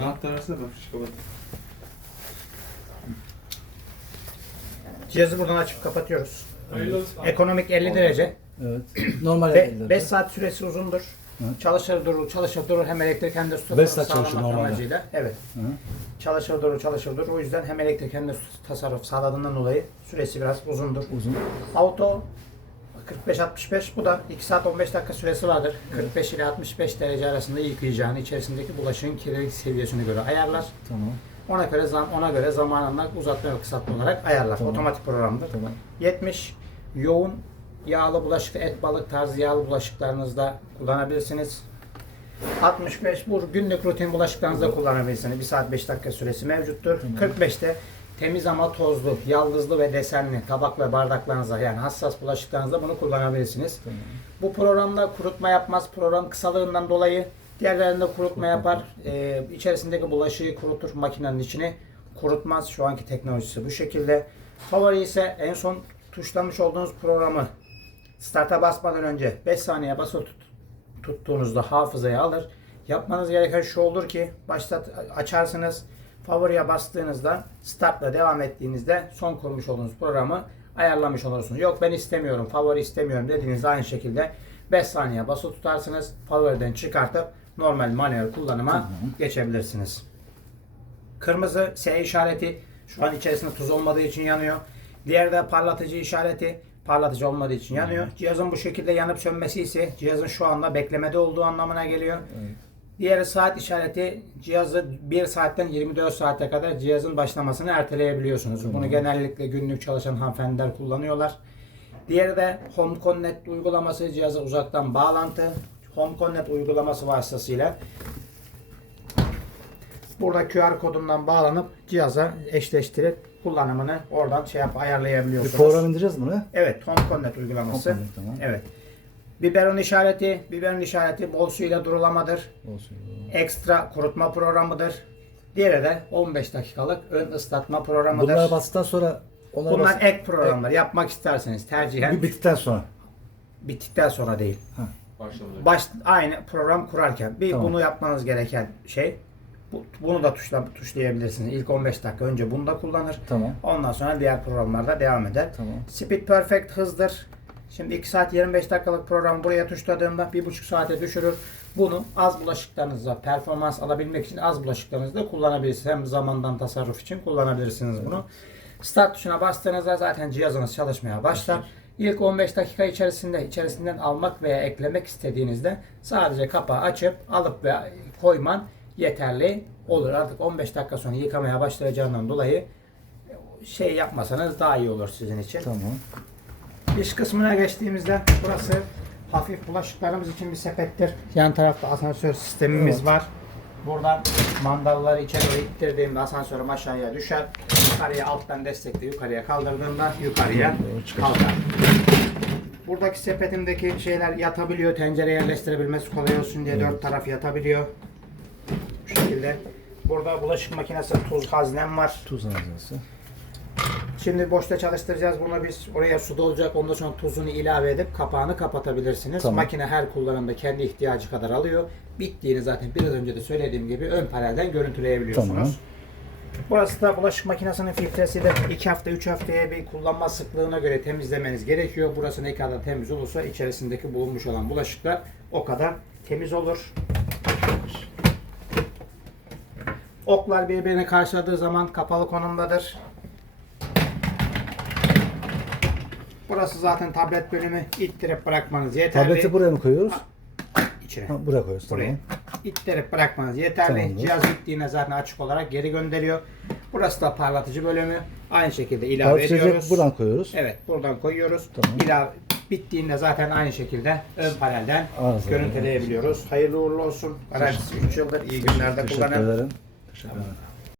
Anahtar versene ben fişi kapatayım. Cihazı buradan açıp kapatıyoruz. Ekonomik 50 derece. Evet. Normal 5 evlerde. saat süresi uzundur. Hı. Çalışır durur, çalışır durur. Hem elektrik hem de su Beş tasarrufu saat çalışır sağlamak normalde. amacıyla. Evet. Hı. Çalışır durur, çalışır durur. O yüzden hem elektrik hem de su tasarruf sağladığından dolayı süresi biraz uzundur. Uzun. Auto 45-65 bu da 2 saat 15 dakika süresi vardır. 45 ile 65 derece arasında yıkayacağını içerisindeki bulaşığın kirlilik seviyesine göre ayarlar. Tamam. Ona göre zam ona göre zamanında uzatma ve kısaltma olarak ayarlar. Tamam. Otomatik programdır. Tamam. 70 yoğun yağlı bulaşık, et, balık tarzı yağlı bulaşıklarınızda kullanabilirsiniz. 65 bu günlük rutin bulaşıklarınızda kullanabilirsiniz. 1 saat 5 dakika süresi mevcuttur. 45'te temiz ama tozlu, yaldızlı ve desenli tabak ve bardaklarınızda yani hassas bulaşıklarınızda bunu kullanabilirsiniz. Tamam. Bu programda kurutma yapmaz. Program kısalığından dolayı diğerlerinde kurutma yapar. Ee, içerisindeki bulaşığı kurutur makinenin içini. Kurutmaz. Şu anki teknolojisi bu şekilde. Favori ise en son tuşlamış olduğunuz programı starta basmadan önce 5 saniye basılı tut, tuttuğunuzda hafızaya alır. Yapmanız gereken şu olur ki başlat açarsınız. Favoriye bastığınızda startla devam ettiğinizde son kurmuş olduğunuz programı ayarlamış olursunuz. Yok ben istemiyorum, favori istemiyorum dediğinizde aynı şekilde 5 saniye basılı tutarsınız. Favoriden çıkartıp normal manuel kullanıma geçebilirsiniz. Kırmızı S işareti şu an içerisinde tuz olmadığı için yanıyor. Diğer de parlatıcı işareti parlatıcı olmadığı için yanıyor. Cihazın bu şekilde yanıp sönmesi ise cihazın şu anda beklemede olduğu anlamına geliyor. Evet. Diğer saat işareti cihazı 1 saatten 24 saate kadar cihazın başlamasını erteleyebiliyorsunuz. Bunu genellikle günlük çalışan hanımefendiler kullanıyorlar. Diğeri de Home Connect uygulaması cihaza uzaktan bağlantı. Home Connect uygulaması vasıtasıyla burada QR kodundan bağlanıp cihaza eşleştirip kullanımını oradan şey yap Bir ayarlayabiliyorsunuz. program indireceğiz bunu. Evet, Home Connect uygulaması. Home Connect, tamam. Evet. Biberon işareti, biberon işareti bol suyla durulamadır. Olsun. Ekstra kurutma programıdır. Diğeri de 15 dakikalık ön ıslatma programıdır. Bunlara bastıktan sonra onlara Bunlar bas- ek programlar. Yapmak isterseniz tercihen Bir bittikten sonra. bittikten sonra değil. Başladı. Baş aynı program kurarken bir Tamam. bunu yapmanız gereken şey bu- bunu da tuşla, tuşlayabilirsiniz. İlk 15 dakika önce bunu da kullanır. Tamam. Ondan sonra diğer programlarda devam eder. Tamam. Speed Perfect hızdır. Şimdi 2 saat 25 dakikalık programı buraya tuşladığımda 1,5 saate düşürür. Bunu az bulaşıklarınızda performans alabilmek için az bulaşıklarınızda kullanabilirsiniz. Hem zamandan tasarruf için kullanabilirsiniz bunu. Start tuşuna bastığınızda zaten cihazınız çalışmaya başlar. İlk 15 dakika içerisinde içerisinden almak veya eklemek istediğinizde sadece kapağı açıp alıp ve koyman yeterli olur. Artık 15 dakika sonra yıkamaya başlayacağından dolayı şey yapmasanız daha iyi olur sizin için. Tamam. İş kısmına geçtiğimizde burası hafif bulaşıklarımız için bir sepettir. Yan tarafta asansör sistemimiz Evet. var. Buradan mandalları içeri doğru ittirdiğimde asansörüm aşağıya düşer. Yukarıya alttan destekli yukarıya kaldırdığımda yukarıya kalkar. Buradaki sepetimdeki şeyler yatabiliyor. Tencere yerleştirebilmesi kolay olsun diye dört taraf yatabiliyor. Bu şekilde. Burada bulaşık makinesi tuz haznem var. Tuz hazırsı. Şimdi boşta çalıştıracağız bunu biz. Oraya su dolacak. Ondan sonra tuzunu ilave edip kapağını kapatabilirsiniz. Tamam. Makine her kullanımda kendi ihtiyacı kadar alıyor. Bittiğini zaten biraz önce de söylediğim gibi ön panelden görüntüleyebiliyorsunuz. Tamam. Burası da bulaşık makinesinin filtresidir. 2 hafta 3 haftaya bir kullanma sıklığına göre temizlemeniz gerekiyor. Burası ne kadar temiz olursa içerisindeki bulunmuş olan bulaşıklar o kadar temiz olur. Oklar birbirine karşıladığı zaman kapalı konumdadır. Burası zaten tablet bölümü ittirip bırakmanız yeterli. Tableti buraya mı koyuyoruz? içine. Ha, buraya koyuyoruz. Buraya. Tamam. İttirip bırakmanız yeterli. Tamamdır. Cihaz bittiğinde zaten açık olarak geri gönderiyor. Burası da parlatıcı bölümü. Aynı şekilde ilave Parçacık ediyoruz. buradan koyuyoruz. Evet buradan koyuyoruz. Tamam. İlave bittiğinde zaten aynı şekilde ön panelden Arıza. görüntüleyebiliyoruz. Hayırlı uğurlu olsun. Garantisi 3 yıldır. İyi günlerde Teşekkür kullanın. ederim. Teşekkür ederim.